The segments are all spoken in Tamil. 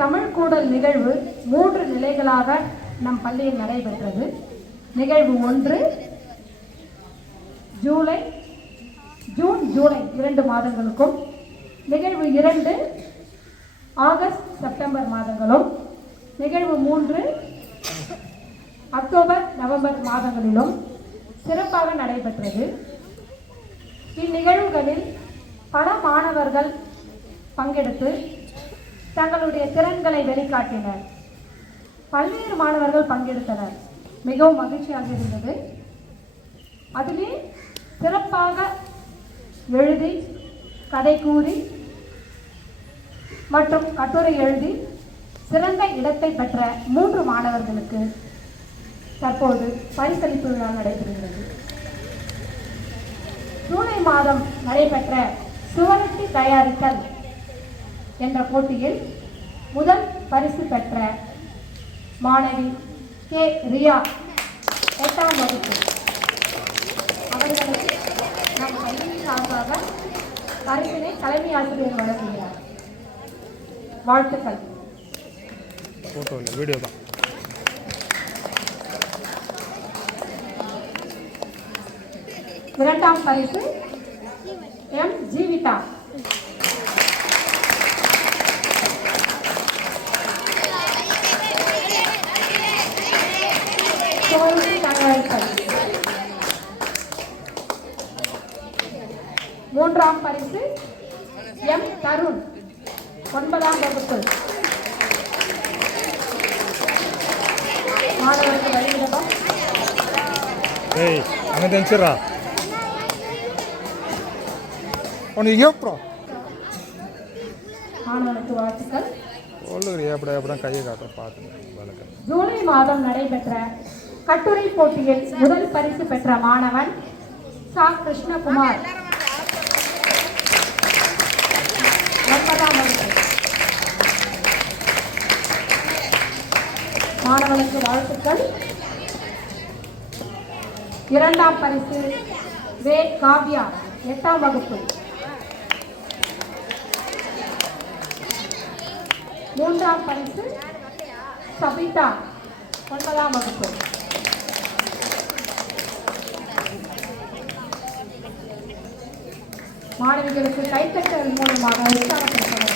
தமிழ் கூடல் நிகழ்வு 3 நிலைகளாக நம் பள்ளியில் நடைபெற்றது. நிகழ்வு 1 ஜூன் ஜூலை 2 மாதங்களுக்கும், நிகழ்வு 2 ஆகஸ்ட் செப்டம்பர் மாதங்களும், நிகழ்வு 3 அக்டோபர் நவம்பர் மாதங்களிலும் சிறப்பாக நடைபெற்றது. இந்நிகழ்வுகளில் பல மாணவர்கள் பங்கெடுத்து தங்களுடைய திறன்களை வெளிக்காட்டினர். பல்வேறு மாணவர்கள் பங்கெடுத்தனர். மிகவும் மகிழ்ச்சியாக இருந்தது. அதிலே சிறப்பாக எழுதி, கதை கூறி மற்றும் கட்டுரை எழுதி சிறந்த இடத்தை பெற்ற 3 மாணவர்களுக்கு தற்போது பரிசளிப்பு விழா நடைபெறுகிறது. ஜூலை மாதம் நடைபெற்ற சுவரொட்டி தயாரித்தல் என்ற போட்டியில் முதல் பரிசு பெற்ற மாணவி கே. ரியா 8ஆம் வகுப்பு. அவர்களுக்கு நம் பள்ளியின் சார்பாக பரிசினை தலைமை ஆசிரியர் வழங்குகிறார். வாழ்த்துக்கள். வீடியோ தான். இரண்டாம் பரிசு எம். ஜீவிதா. மூன்றாம் பரிசு எம். தருண் 9ஆம் வகுப்பு. மாணவருக்கு வழிவிடவும். அங்கே தெரிஞ்சிடா மாணவனுக்கு வாழ்த்துக்கள். கையை காட்ட பார்த்து. ஜூலை மாதம் நடைபெற்ற கட்டுரை போட்டியில் முதல் பரிசு பெற்ற மாணவன் சா. கிருஷ்ணகுமார் 9ஆம் வகுப்பு. மாணவனுக்கு வாழ்த்துக்கள். இரண்டாம் பரிசு வே. காவ்யா 8ஆம் வகுப்பு. மூன்றாம் பரிசு சபிதா 9ஆம் வகுப்பு. மாணவிகளுக்கு கைத்தட்டல் மூலமாக உற்சாகப்படுத்தவும்.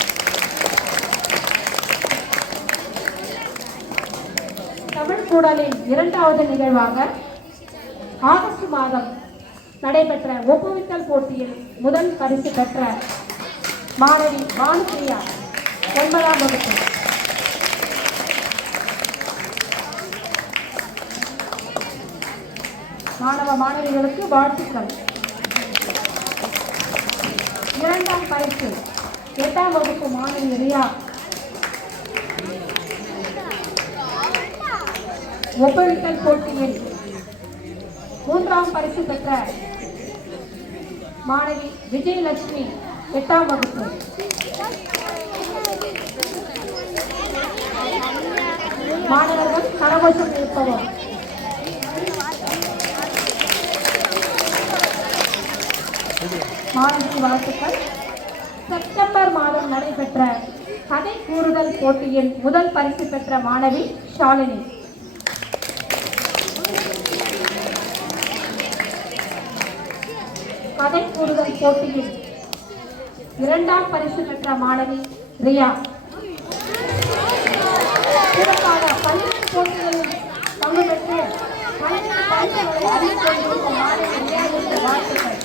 தமிழ் கூடலின் 2வது நிகழ்வாக ஆகஸ்ட் மாதம் நடைபெற்ற ஒப்புவித்தல் போட்டியில் முதல் பரிசு பெற்ற மாணவி பானுபிரியா 9ஆம் வகுப்பு. மாணவ மாணவிகளுக்கு வாழ்த்துக்கள். இரண்டாம் பரிசு 8ஆம் வகுப்பு மாணவி ரியா. ஒப்புவித்தல் போட்டியில் 3ஆம் பரிசு பெற்ற மாணவி விஜயலட்சுமி 8ஆம் வகுப்பு. மாணவர்கள் கரகோஷம் இருப்பவர். மாணவி வாழ்த்துக்கள். செப்டம்பர் மாதம் நடைபெற்ற கதை கூறுதல் போட்டியில் முதல் பரிசு பெற்ற மாணவி ஷாலினி. கதை கூறுதல் போட்டியில் 2ஆம் பரிசு பெற்ற மாணவி ரியா. சிறப்பாக பல்வேறு போட்டிகளில் பங்கு பெற்று பல்வேறு பரிசுகளை அறிவித்துள்ள மாணவி ரியாவிற்கு வாழ்த்துக்கள்.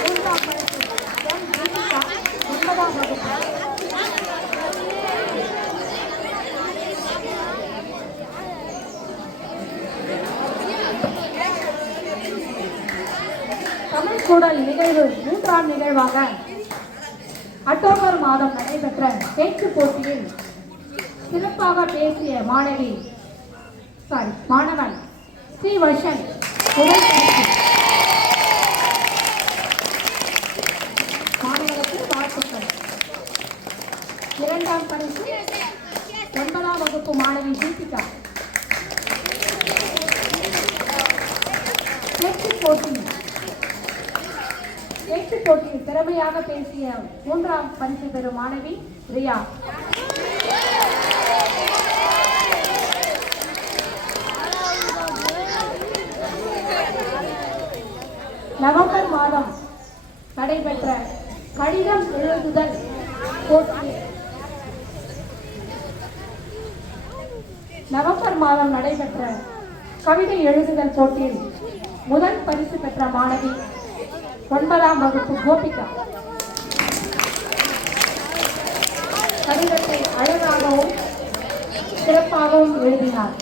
3ஆம் பரிசு எம். ஜீவிதா 9ஆம் வகுப்பு. தமிழ் கூடல் நிகழ்வு 3ஆம் நிகழ்வாக அக்டோபர் மாதம் நடைபெற்ற பேச்சு போட்டியில் சிறப்பாக பேசிய மாணவன் ஸ்ரீவர்ஷன் முதல் பரிசு. மாணவருக்கு வாழ்த்துக்கள். 2ஆம் பரிசு 9ஆம் வகுப்பு மாணவி தீபிகா. பேச்சு போட்டி பேச்சுப் போட்டியில் திறமையாக பேசிய 3ஆம் பரிசு பெறும் மாணவி ரியா. நவம்பர் மாதம் நடைபெற்ற கடிதம் எழுதுதல் போட்டி கவிதை எழுதுதல் போட்டியில் முதல் பரிசு பெற்ற மாணவி 9ஆம் வகுப்பு கோபிகா. கடிதத்தை அழகாகவும் சிறப்பாகவும் எழுதினார்.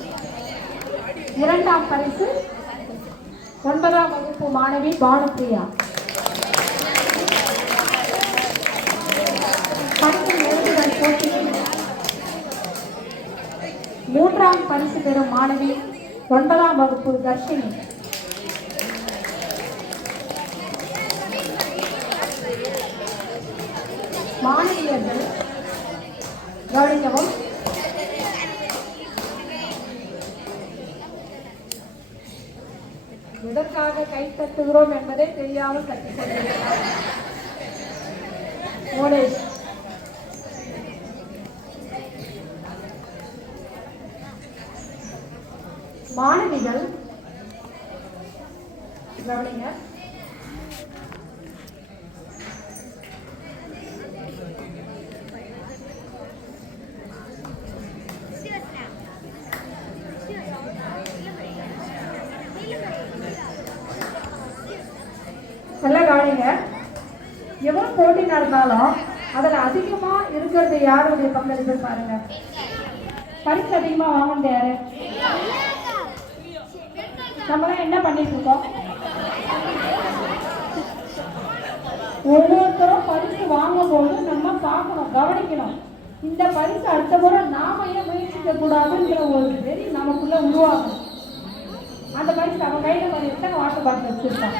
2ஆம் பரிசு 9ஆம் வகுப்பு மாணவி பானுப்பிரியா. கவிதை எழுதுதல் போட்டியில் 3ஆம் பரிசு பெறும் மாணவி 9ஆம் வகுப்பு தர்ஷினி. மாணவியர்கள் கவனிக்கவும். எதற்காக கை தட்டுகிறோம் என்பதை தெரியாமல் கற்றுக் கொண்டிருக்கிறார். மாணவிகள் கவனிங்க. நல்லா கவனிங்க. எவ்வளவு போட்டி நடந்தாலும் அதில் அதிகமா இருக்கிறது யாருடைய பங்களிப்பு பாருங்க. பரிசு அதிகமா வாங்கினது யாரு? நம்மளாம் என்ன பண்ணிட்டு இருக்கோம்? ஒவ்வொருத்தரும் பரிசு வாங்கும் போது நம்ம பார்க்கணும், கவனிக்கணும். இந்த பரிசு அடுத்த முறை நாம ஏன் முயற்சிக்க கூடாதுங்கிற ஒரு வெறி நமக்குள்ள உருவாகும். அந்த பரிசு நம்ம கையில ஒரு எத்தனை வாட்டர் பாட்டில் வச்சிருக்கோம்.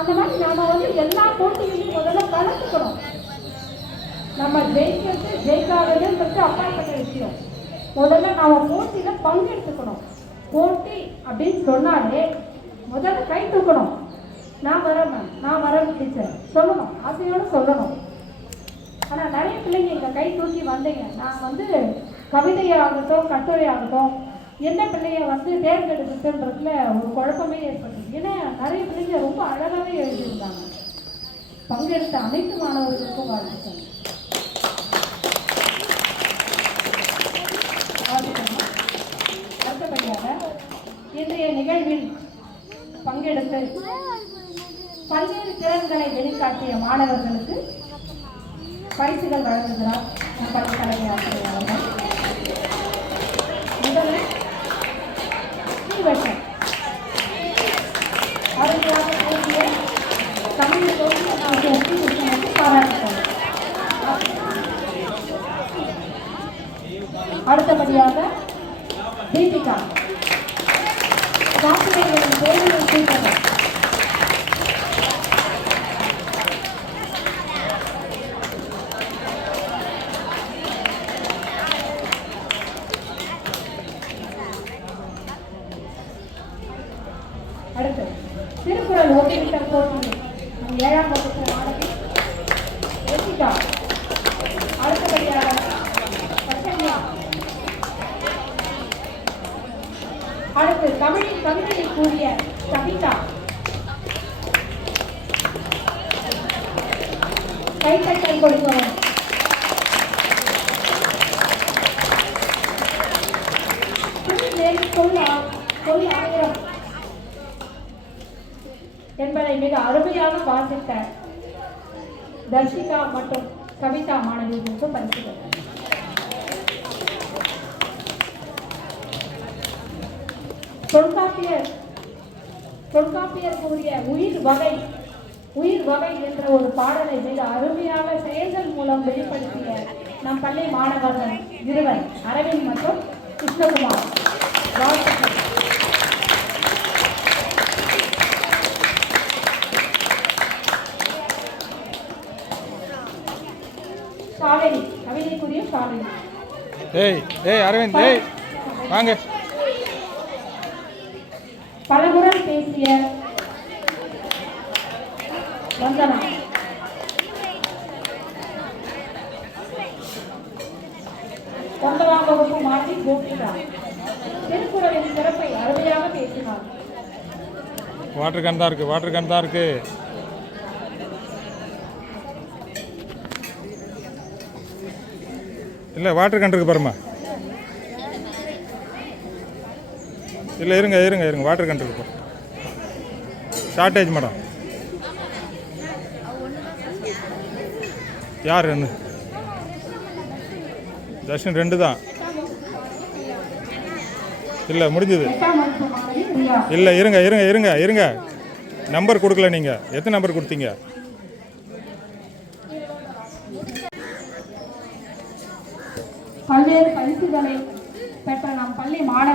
அந்த மாதிரி நாம எல்லா போட்டிகளையும் முதல்ல கலந்துக்கணும். நம்ம ஜெயிக்கிறது ஜெயிக்காததுன்றது அப்பாற்பட்ட விஷயம். முதல்ல நாம போட்டியில பங்கெடுத்துக்கணும். போட்டி அப்படின்னு சொன்னாலே முதல்ல கை தூக்கணும். நான் வரேன் டீச்சர் சொல்லணும், ஆசையோடு சொல்லணும். ஆனா நிறைய பிள்ளைங்க இந்த கை தூக்கி வந்தீங்க. நான் கவிதையாகட்டும் கட்டுரையாகட்டும் என்ன பிள்ளைய தேர்ந்தெடுக்கிறதுன்றதுல ஒரு குழப்பமே ஏற்பட்டது. ஏன்னா நிறைய பிள்ளைங்க ரொம்ப அழகாவே எழுதியிருந்தாங்க. பங்கெடுத்த அனைத்து மாணவர்களுக்கும் வாழ்த்துக்கள். அடுத்தபடியாக இன்றைய நிகழ்வில் பங்கெடுத்து பல்வேறு திறன்களை வெளிக்காட்டிய மாணவர்களுக்கு பரிசுகள் வழங்குகிறார் நம் பள்ளி தலைமை ஆசிரியர் அவர்கள். முதலில் ஸ்ரீவர்ஷன் அருமையாக பேசிய தமிழ் ஸ்ரீவர்ஷனுக்கு பாராட்டுக்கள். அடுத்தபடியாக தீபிகா ஆசிரியர்களின் தேர்தலை கூட்டவர். அடுத்து திருக்குறள் ஓட்டுநர் போட்டியில் 7ஆம் வகுப்பு மாணவி ரிஷிகா. அடுத்தபடியாக பச்சன்யா. அடுத்து தமிழின் கவிதையை கூறிய சபிதா. கைத்தட்டல் கொடுக்கவும். சொல் ஆயிரம் என்பதை மிக அருமையாக வாசித்த தர்ஷிகா மற்றும் கவிதா மாணவிகளுக்கு பரிசுகள். தொல்காப்பியர் கூறிய உயிர் வகை என்ற ஒரு பாடலை மிக அருமையாக செயல்கள் மூலம் வெளிப்படுத்திய நம் பள்ளி மாணவர்கள் இருவர் அரவிந்த் மற்றும் கிருஷ்ணகுமார். வாழ்த்துக்கள். சாலினி கவிதைக்குரிய சாலினி. அரவிந்த் வாங்க. பலமுறை பேசிய வந்தனா. ஒன்பதாம் வகுப்பு மாணவி கோபிகா திருக்குறளின் சிறப்பை அருமையாக பேசினார். வாட்டர் கேன் தான் இருக்குது, வாட்டர் கேன் தான் இருக்குது. இல்லை வாட்டர் கேன் இருக்குது பாருமா. இல்லை இருங்க இருங்க இருங்க, வாட்டர் கேன் இருக்கு. Shortage madam. யார் என்ன ஜஸ்டின் 2 தான். இல்லை முடிஞ்சது. எட்டாம் வகுப்பு மாணவி ரியா. இல்லை இருங்க இருங்க இருங்க இருங்க, நம்பர் கொடுக்கல. நீங்கள் எத்தனை நம்பர் கொடுத்தீங்க? பல்வேறு பரிசுகளை பெற்ற நம் பள்ளி மாணவி